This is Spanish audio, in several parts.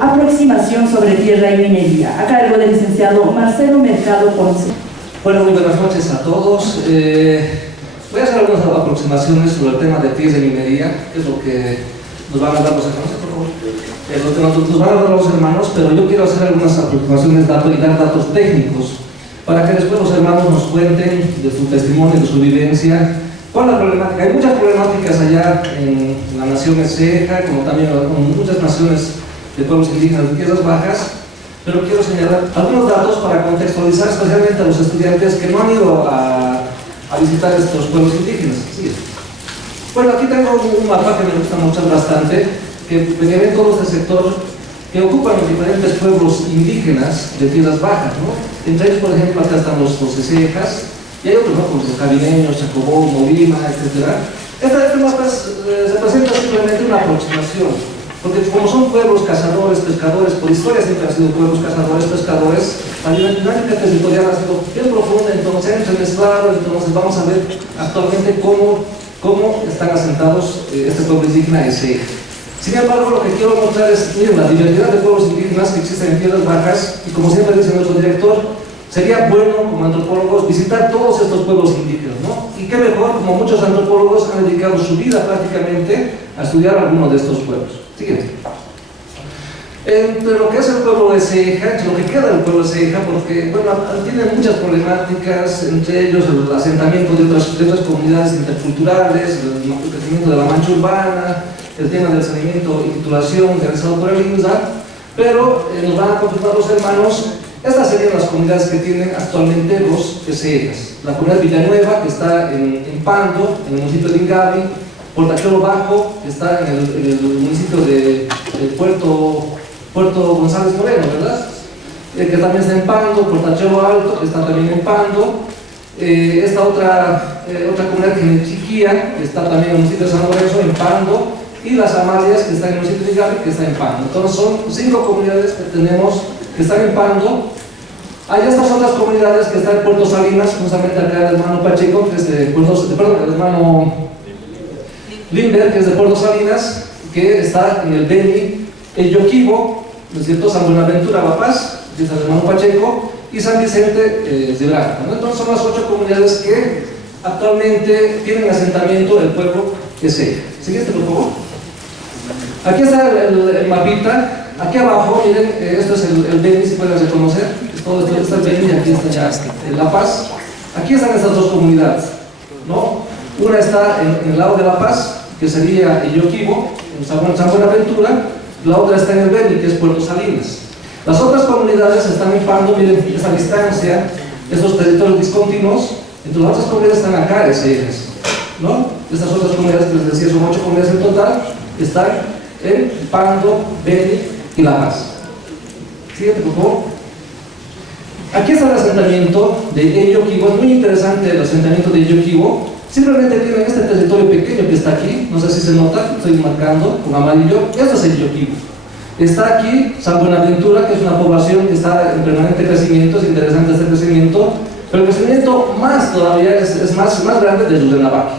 Aproximación sobre tierra y minería, a cargo del licenciado Marcelo Mercado Ponce. Bueno, muy buenas noches a todos. Voy a hacer algunas aproximaciones sobre el tema de tierra y minería, que es lo que nos van a dar los hermanos, por favor. Lo que nos van a dar los hermanos, pero yo quiero hacer algunas aproximaciones y dar datos técnicos, para que después los hermanos nos cuenten de su testimonio, de su vivencia. ¿Cuál es la problemática? Hay muchas problemáticas allá en la nación Ceja, como también en muchas naciones de pueblos indígenas de tierras bajas, pero quiero señalar algunos datos para contextualizar especialmente a los estudiantes que no han ido a visitar estos pueblos indígenas. Sí. Bueno, aquí tengo un mapa que me gusta mostrar bastante, que ven todo este sector que ocupan los diferentes pueblos indígenas de tierras bajas, ¿no? Entre ellos, por ejemplo, acá están los Cejas, y hay otros, ¿no? Como los Cabineños, Chacobón, Molima, etc. Este mapa representa simplemente una aproximación, porque como son pueblos cazadores, pescadores, por historia siempre han sido pueblos cazadores, pescadores, la dinámica territorial ha sido bien profunda, entonces entremezclado, entonces vamos a ver actualmente cómo están asentados este pueblo indígena de Ceja. Sin embargo, lo que quiero mostrar es, miren, la diversidad de pueblos indígenas que existen en tierras bajas, y como siempre dice nuestro director, sería bueno como antropólogos visitar todos estos pueblos indígenas, ¿no? Y qué mejor, como muchos antropólogos han dedicado su vida prácticamente a estudiar algunos de estos pueblos. Siguiente. Entre lo que es el pueblo de Ceja, lo que queda del pueblo de Ceja, porque bueno, tiene muchas problemáticas, entre ellos el asentamiento de otras comunidades interculturales, el crecimiento de la mancha urbana, el tema del saneamiento y titulación realizado por el INSA, pero nos van a confirmar los hermanos. Estas serían las comunidades que tienen actualmente los Cejas. La comunidad Villanueva, que está en Pando, en el municipio de Ingavi; Portacholo Bajo, que está en el municipio de Puerto González Moreno, ¿verdad? Que también está en Pando; Portacholo Alto, que está también en Pando; esta otra comunidad que es Chiquía, que está también en el municipio de San Lorenzo, en Pando; y las Amalias, que están en el municipio de Ingavi, que está en Pando. Entonces son 5 comunidades que tenemos que están en Pando. Hay estas otras comunidades que están en Puerto Salinas, justamente acá el hermano Pacheco, que es el hermano Limber, que es de Puerto Salinas, que está en el Beni, el Yoquibo, ¿no es cierto?, San Buenaventura, La Paz, que es el hermano Pacheco, y San Vicente de Branca, ¿no? Entonces son las 8 comunidades que actualmente tienen asentamiento del pueblo de Ceja. Siguiente, por favor. Aquí está el mapita. Aquí abajo, miren, esto es el Beni, si pueden reconocer. Todo esto está el Beni, y aquí está ya La Paz. Aquí están estas 2 comunidades, ¿no? Una está en el lado de La Paz, que sería el Yoquibo, en San Buenaventura; la otra está en el Beni, que es Puerto Salinas. Las otras comunidades están en Pando, miren, esa distancia, estos territorios discontinuos. Entonces las otras comunidades están acá, Cejas, ¿no? Estas otras comunidades que les decía son 8 comunidades en total, están en Pando, Beni y La Paz. Siguiente, por favor. Aquí está el asentamiento de Yoquibo. Es muy interesante el asentamiento de Yoquibo. Simplemente tienen este territorio pequeño que está aquí, no sé si se nota, estoy marcando con amarillo. Esto es el Yoquibo. Está aquí San Buenaventura, que es una población que está en permanente crecimiento. Es interesante este crecimiento, pero el crecimiento más todavía es más grande de Yurrenabaque,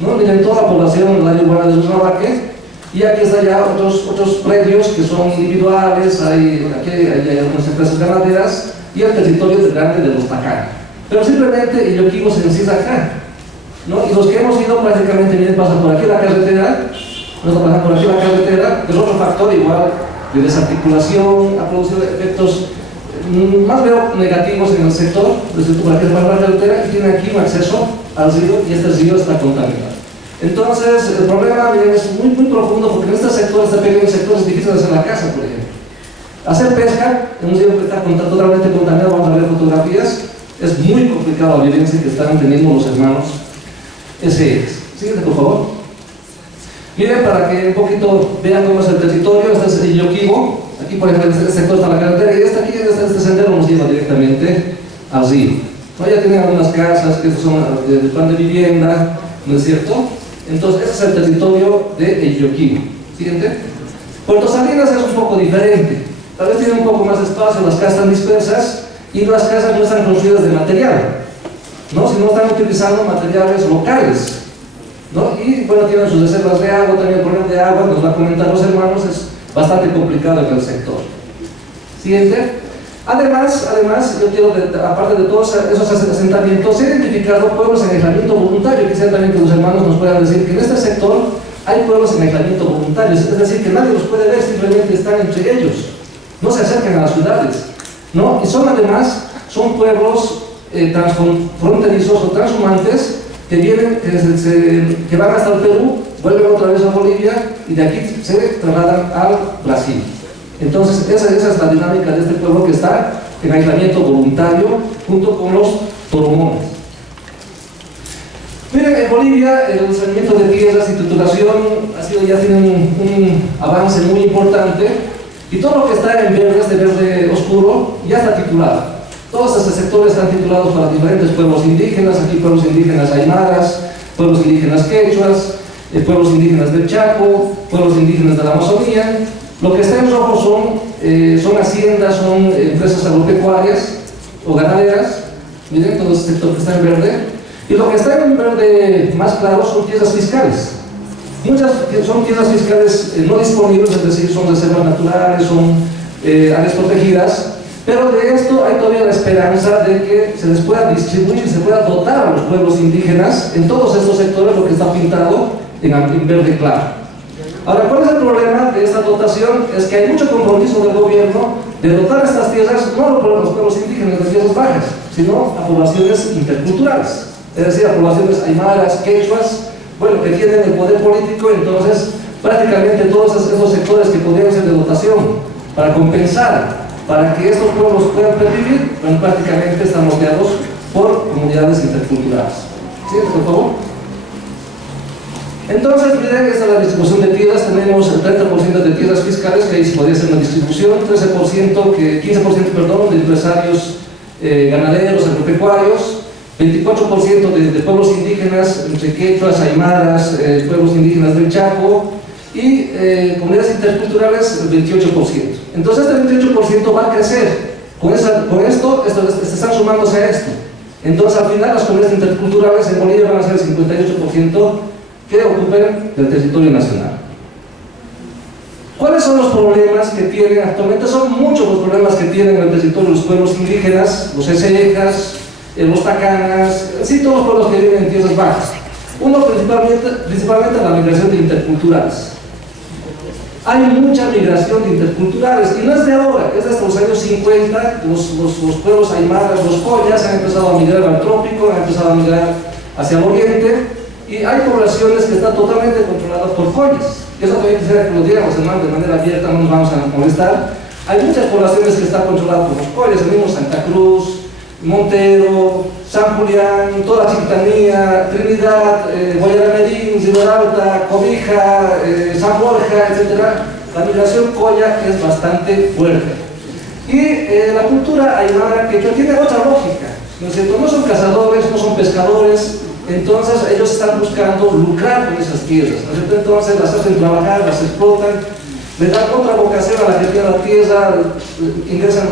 ¿no? Miren toda la población del área urbana de Yurrenabaque. Y aquí están ya otros predios que son individuales, aquí hay algunas empresas ganaderas, y el territorio grande de los Tacán. Pero simplemente el Yoquibo se encierra acá, ¿no? Y los que hemos ido prácticamente, miren, pasan por aquí la carretera, es otro factor igual de desarticulación, ha producido efectos más veo negativos en el sector, por aquí es más la carretera, y tiene aquí un acceso al río, y este río está contaminado. Entonces, el problema, miren, es muy profundo, porque en este pequeño sector es difícil hacer la casa, por ejemplo. Hacer pesca en un río que está totalmente contaminado, vamos a ver fotografías, es muy complicado la vivencia que están teniendo los hermanos Cejas. Siguiente, por favor. Miren, para que un poquito vean cómo es el territorio. Este es el Yoquibo. Aquí, por ejemplo, en este sector está la carretera, y este sendero nos lleva directamente al río, ¿no? Ya tienen algunas casas que son de plan de vivienda, ¿no es cierto? Entonces, ese es el territorio de Yoquibo. Siguiente. Puerto Salinas es un poco diferente. Tal vez tiene un poco más de espacio, las casas están dispersas, y las casas no están construidas de material, ¿no? Sino están utilizando materiales locales, ¿no? Y bueno, tienen sus reservas de agua, también el problema de agua, nos va a comentar los hermanos, bastante complicado en el sector. Siguiente. Además, yo quiero, aparte de todos esos asentamientos, he identificado pueblos en aislamiento voluntario. Quisiera también que los hermanos nos puedan decir que en este sector hay pueblos en aislamiento voluntario, es decir, que nadie los puede ver, simplemente están entre ellos, no se acercan a las ciudades, ¿no? Y son pueblos transfronterizos o transhumantes que vienen, que van hasta el Perú, vuelven otra vez a Bolivia y de aquí se trasladan al Brasil. Entonces, esa es la dinámica de este pueblo que está en aislamiento voluntario junto con los toromones. Miren, en Bolivia el saneamiento de tierras y titulación ya tiene un avance muy importante y todo lo que está en verde, este verde oscuro, ya está titulado. Todos estos sectores están titulados para diferentes pueblos indígenas, aquí pueblos indígenas aymaras, pueblos indígenas quechuas, pueblos indígenas del Chaco, pueblos indígenas de la Amazonía. Lo que está en rojo son haciendas, son empresas agropecuarias o ganaderas. Miren, todo este sector que está en verde. Y lo que está en verde más claro son tierras fiscales. Muchas son tierras fiscales no disponibles, es decir, son reservas naturales, son áreas protegidas. Pero de esto hay todavía la esperanza de que se les pueda distribuir y se pueda dotar a los pueblos indígenas en todos estos sectores, lo que está pintado en verde claro. Ahora, ¿cuál es el problema de esta dotación? Es que hay mucho compromiso del gobierno de dotar estas tierras no a los pueblos indígenas de tierras bajas, sino a poblaciones interculturales, es decir, a poblaciones aymaras, quechuas, bueno, que tienen el poder político. Entonces prácticamente todos esos sectores que podrían ser de dotación para compensar, para que estos pueblos puedan pervivir, bueno, prácticamente están rodeados por comunidades interculturales. ¿Sí? Por favor. Entonces, miren, esta es la distribución de tierras. Tenemos el 30% de tierras fiscales, que ahí se podría hacer una distribución, 15% de empresarios ganaderos, agropecuarios, 24% de pueblos indígenas, entre quechuas, aymaras, pueblos indígenas del Chaco, y comunidades interculturales, el 28%. Entonces, este 28% va a crecer. Con esto están sumándose a esto. Entonces, al final, las comunidades interculturales en Bolivia van a ser el 58% que ocupen del territorio nacional. ¿Cuáles son los problemas que tienen actualmente? Son muchos los problemas que tienen en el territorio los pueblos indígenas, los SECAS, los tacanas, sí, todos los pueblos que viven en tierras bajas. Uno, principalmente la migración de interculturales. Hay mucha migración de interculturales, y no es de ahora, es desde los años 50, los pueblos aymaras, los collas, han empezado a migrar al trópico, han empezado a migrar hacia el oriente, y hay poblaciones que están totalmente controladas por collas. Eso también quisiera que lo digamos, hermano, de manera abierta, no nos vamos a molestar. Hay muchas poblaciones que están controladas por los collas, tenemos Santa Cruz, Montero, San Julián, toda la Chiquitanía, Trinidad, Guayaramerín, Zinoralta, Cobija, San Borja, etc. La migración colla es bastante fuerte. Y la cultura aymara que tiene otra lógica, ¿no es cierto? No son cazadores, no son pescadores, entonces ellos están buscando lucrar con esas tierras, ¿no es cierto? Entonces las hacen trabajar, las explotan, le dan otra vocación a la que tiene la tierra, ingresan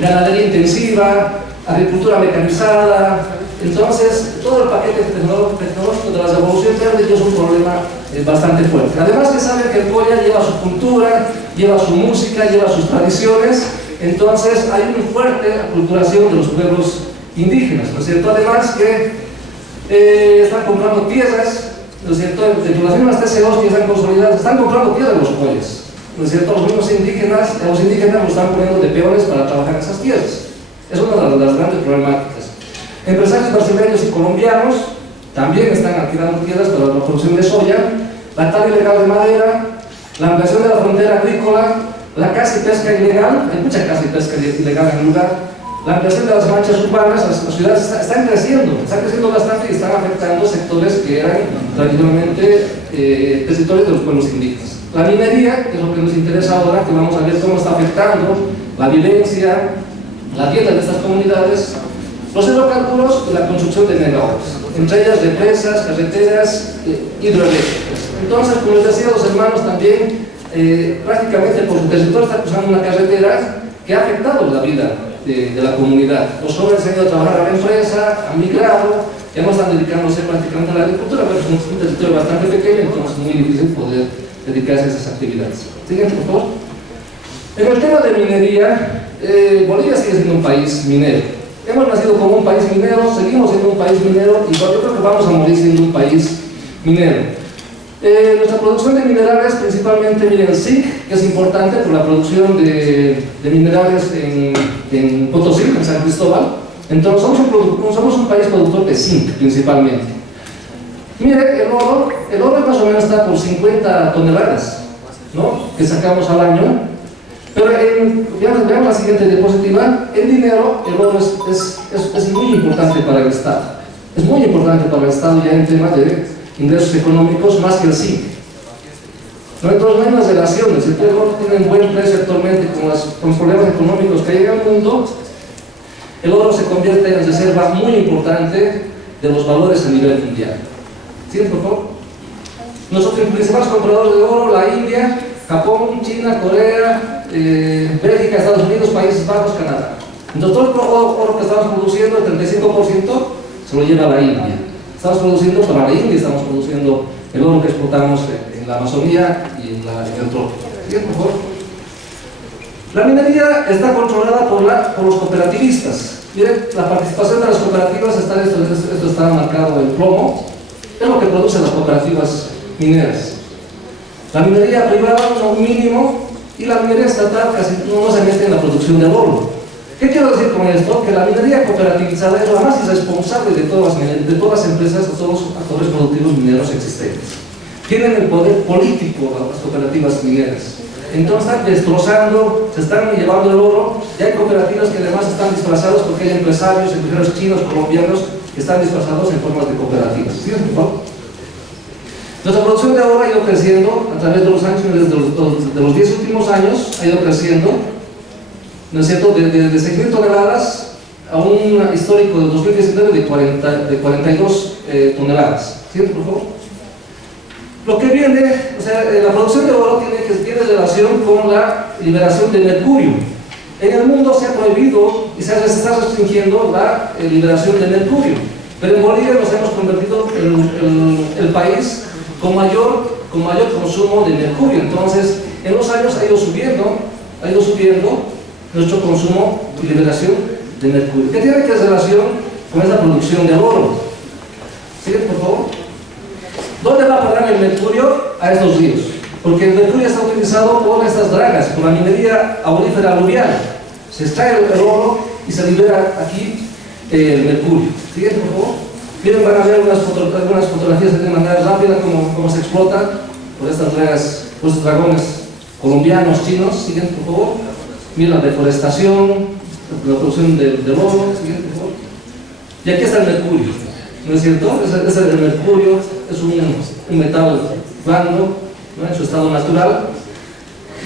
ganadería intensiva, agricultura mecanizada. Entonces todo el paquete tecnológico de la revolución verde es un problema bastante fuerte. Además que saben que el colla lleva su cultura, lleva su música, lleva sus tradiciones. Entonces hay una fuerte aculturación de los pueblos indígenas, ¿no es cierto? Además que están comprando tierras, ¿no es cierto? Entre las mismas TCOs que están consolidadas, están comprando tierras de los collas, ¿no es cierto? Los mismos indígenas, los están poniendo de peones para trabajar en esas tierras. Es una de las grandes problemáticas. Empresarios brasileños y colombianos también están alquilando tierras para la producción de soya, la tala ilegal de madera, la ampliación de la frontera agrícola, la caza y pesca ilegal, hay mucha caza y pesca ilegal en el lugar, la ampliación de las manchas urbanas. Las ciudades están creciendo bastante y están afectando sectores que eran tradicionalmente territorios de los pueblos indígenas. La minería, que es lo que nos interesa ahora, que vamos a ver cómo está afectando la vivencia, la dieta de estas comunidades, los hidrocarburos y la construcción de megaobras, entre ellas represas, carreteras hidroeléctricas. Entonces, como les decía, los hermanos también prácticamente por su territorio están cruzando una carretera que ha afectado la vida de la comunidad. Los jóvenes han ido a trabajar a la empresa, han migrado, ya no están dedicándose prácticamente a la agricultura, pero es un territorio bastante pequeño, entonces es muy difícil poder dedicarse a esas actividades. Siguiente, por favor. En el tema de minería, Bolivia sigue siendo un país minero. Hemos nacido como un país minero, seguimos siendo un país minero y yo creo que vamos a morir siendo un país minero. Nuestra producción de minerales, principalmente, miren, el zinc, que es importante por la producción de minerales en Potosí, en San Cristóbal. Entonces, somos un país productor de zinc, principalmente. Mire, el oro más o menos está por 50 toneladas, ¿no?, que sacamos al año. Pero veamos la siguiente diapositiva. En dinero, el oro es muy importante para el Estado. Es muy importante para el Estado ya en temas de ingresos económicos, más que el zinc. ¿No? Entonces no hay unas relaciones. Si el oro tiene un buen precio actualmente con los problemas económicos que hay en el mundo, el oro se convierte en reserva muy importante de los valores a nivel mundial. ¿Sí, por favor? Nuestros principales compradores de oro, la India, Japón, China, Corea, Bélgica, Estados Unidos, Países Bajos, Canadá. Entonces todo el oro que estamos produciendo, el 35%, se lo lleva a la India. Estamos produciendo para la India, estamos produciendo el oro que exportamos en la Amazonía y en el trópico. ¿Sí, por favor? La minería está controlada por los cooperativistas. Miren, la participación de las cooperativas, esto está marcado en plomo, es lo que producen las cooperativas mineras. La minería privada es un mínimo y la minería estatal casi no se mete en la producción del oro. ¿Qué quiero decir con esto? Que la minería cooperativizada es la más irresponsable de todas las empresas, de todos los actores productivos mineros existentes. Tienen el poder político las cooperativas mineras. Entonces están destrozando, se están llevando el oro, y hay cooperativas que además están disfrazados porque hay empresarios chinos, colombianos, que están disfrazados en formas de cooperativas. ¿Sí, por favor? Nuestra producción de oro ha ido creciendo a través de los años, desde los 10 últimos años, ha ido creciendo, ¿no es cierto?, de 6.000 toneladas a un histórico del 2019 de 42 toneladas. ¿Sí, por favor? Lo que viene, o sea, la producción de oro tiene relación con la liberación de mercurio. En el mundo se ha prohibido y se está restringiendo la liberación de mercurio, pero en Bolivia nos hemos convertido en el país con mayor consumo de mercurio. Entonces, en los años ha ido subiendo nuestro consumo y liberación de mercurio. ¿Qué tiene que ver relación con esa producción de oro? ¿Sí, por favor? ¿Dónde va a parar el mercurio? A estos ríos. Porque el mercurio está utilizado por estas dragas, por la minería aurífera aluvial. Se extrae el oro y se libera aquí el mercurio. Siguiente, por favor. Miren, van a ver algunas fotografías de manera rápida cómo se explotan por estas dragas, por estos dragones colombianos, chinos. Siguiente, por favor. Miren la deforestación, la producción del oro. Siguiente, por favor. Y aquí está el mercurio, ¿no es cierto? El mercurio es un metal blando, ¿no?, en su estado natural,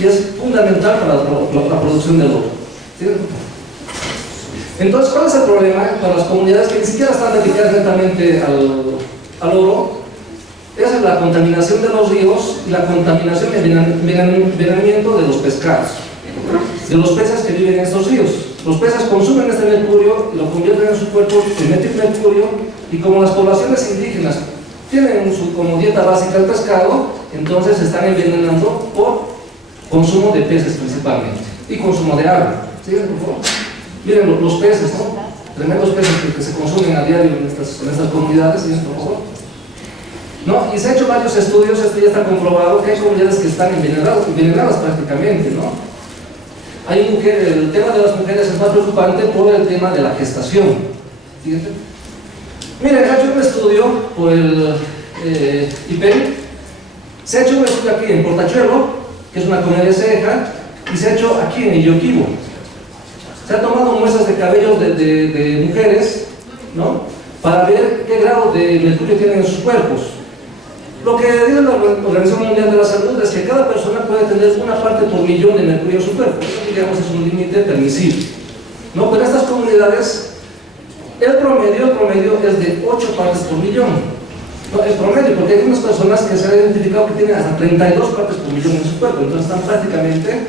y es fundamental para la producción del oro. ¿Sí? Entonces, ¿cuál es el problema para las comunidades que ni siquiera están dedicadas netamente al oro? Es la contaminación de los ríos y la contaminación y el envenenamiento de los pescados, de los peces que viven en estos ríos. Los peces consumen este mercurio y lo convierten en su cuerpo en metilmercurio, y como las poblaciones indígenas tienen como dieta básica el pescado, entonces se están envenenando por consumo de peces principalmente y consumo de agua. ¿Sí, por favor? Miren los peces, ¿no? Tremendos peces que se consumen a diario en estas comunidades. ¿Sí, por favor? ¿No? Y se han hecho varios estudios, esto ya está comprobado, que hay comunidades que están envenenadas prácticamente, ¿no? El tema de las mujeres es más preocupante por el tema de la gestación. Siguiente. Miren, se ha hecho un estudio por el IPEN. Se ha hecho un estudio aquí en Portachuelo, que es una comunidad de Ceja, y se ha hecho aquí en Illoquivo. Se han tomado muestras de cabellos de mujeres, ¿no?, para ver qué grado de mercurio tienen en sus cuerpos. Lo que dice la Organización Mundial de la Salud es que cada persona puede tener una parte por millón de mercurio en su cuerpo. Eso, digamos, es un límite permisible, ¿no? Pero estas comunidades, el promedio es de 8 partes por millón. ¿No? El promedio, porque hay unas personas que se han identificado que tienen hasta 32 partes por millón en su cuerpo, entonces están prácticamente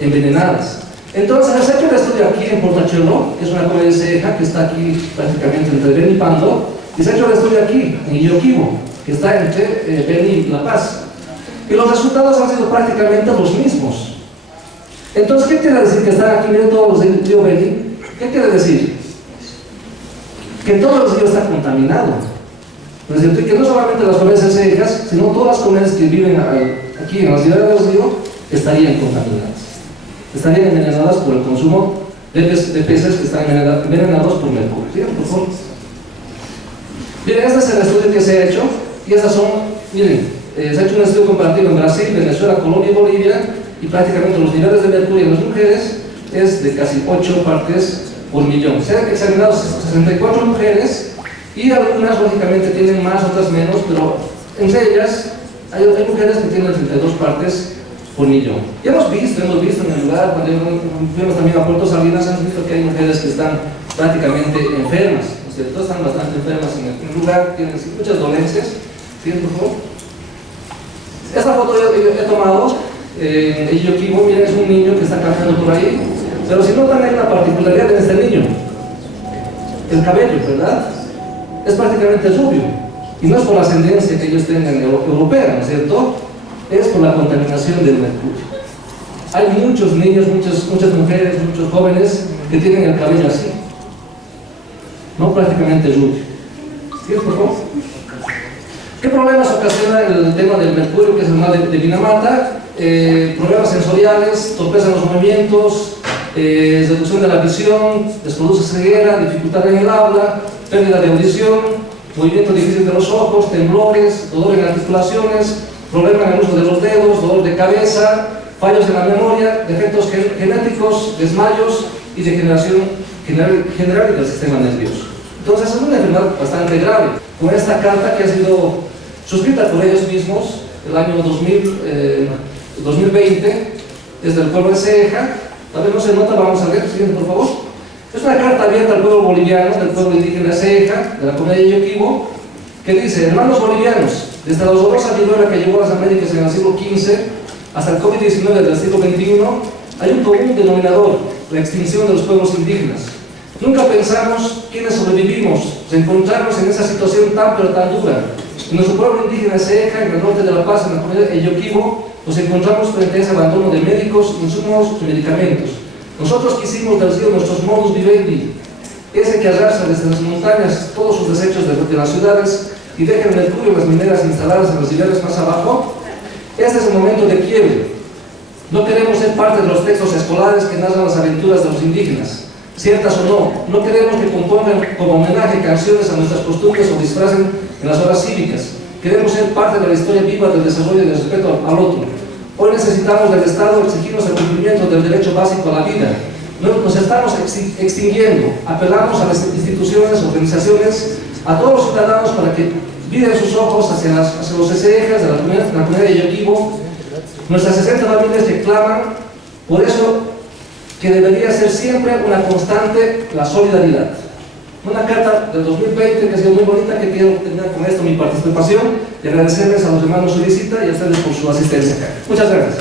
envenenadas. Entonces, se ha hecho un estudio aquí en Portachuelo, que es una comunidad de Ceja, que está aquí prácticamente entre Beni y Pando, y se ha hecho el estudio aquí, en Illoquivo, que está entre Beni y La Paz. y los resultados han sido prácticamente los mismos. Entonces, ¿qué quiere decir que están aquí viendo todos los del río Beni? ¿Qué quiere decir? Que todo el río está contaminado. ¿No es cierto? Y que no solamente las comunidades de Cejas, sino todas las comunidades que viven aquí en la ciudad del río estarían contaminadas. Estarían envenenadas por el consumo de peces que están envenenados por mercurio. ¿Sí? Por favor. Miren, este es el estudio que se ha hecho, y estas son, miren, se ha hecho un estudio comparativo en Brasil, Venezuela, Colombia y Bolivia, y prácticamente los niveles de mercurio en las mujeres es de casi 8 partes por millón. Se han examinado 64 mujeres, y algunas lógicamente tienen más, otras menos, pero entre ellas hay mujeres que tienen 32 partes por millón. Ya hemos visto en el lugar, cuando fuimos también a Puerto Salinas, hemos visto que hay mujeres que están prácticamente enfermas, ¿no es cierto? Están bastante enfermas en el lugar, tienen muchas dolencias. ¿Sí, por favor? Esta foto yo he tomado en Yoquibo. Miren, es un niño que está caminando por ahí, pero si notan hay una particularidad de este niño, el cabello, ¿verdad? Es prácticamente rubio, y no es por la ascendencia que ellos tengan europea, ¿no es cierto? Es por la contaminación del mercurio. Hay muchos niños, muchas mujeres, muchos jóvenes que tienen el cabello así, no prácticamente rubio. ¿Sí, por favor? ¿Qué problemas ocasiona el tema del mercurio, que es el mal de Minamata? Problemas sensoriales, torpeza en los movimientos, reducción de la visión, les produce ceguera, dificultad en el habla, pérdida de audición, movimiento difícil de los ojos, temblores, dolor en articulaciones, problema en el uso de los dedos, dolor de cabeza, fallos en la memoria, defectos genéticos, desmayos y degeneración general del sistema nervioso. Entonces es una enfermedad bastante grave. Con esta carta que ha sido suscrita por ellos mismos el año 2020, desde el pueblo de Ceja, tal vez no se nota, vamos a ver, siguiente por favor. Es una carta abierta al pueblo boliviano, del pueblo indígena Ceja, de la comunidad de Yoquibo, que dice: hermanos bolivianos, desde la horrorosa viruela que llegó a las Américas en el siglo XV hasta el COVID-19 del siglo XXI, hay un común denominador: la extinción de los pueblos indígenas. Nunca pensamos quienes sobrevivimos encontrarnos en esa situación tan pero tan dura. En nuestro pueblo indígena Ceja, en el norte de La Paz, en la comunidad de Yoquibo, nos encontramos frente a ese abandono de médicos, insumos y medicamentos. Nosotros quisimos del río nuestros modus vivendi, ese que arrastra desde las montañas todos sus desechos de las ciudades y deja el mercurio en las mineras instaladas en los niveles más abajo. Este es el momento de quiebre. No queremos ser parte de los textos escolares que narran las aventuras de los indígenas, ciertas o no. No queremos que compongan como homenaje canciones a nuestras costumbres o disfracen en las horas cívicas. Queremos ser parte de la historia viva del desarrollo y del respeto al otro. Hoy necesitamos del Estado exigirnos el cumplimiento del derecho básico a la vida. Nos estamos extinguiendo. Apelamos a las instituciones, organizaciones, a todos los ciudadanos para que miren sus ojos hacia los Cejas de la comunidad de Yoquibo. Nuestras 60 familias que claman por eso, que debería ser siempre una constante la solidaridad. Una carta del 2020 que ha sido muy bonita, que quiero terminar con esto mi participación y agradecerles a los hermanos su visita y a ustedes por su asistencia acá. Muchas gracias.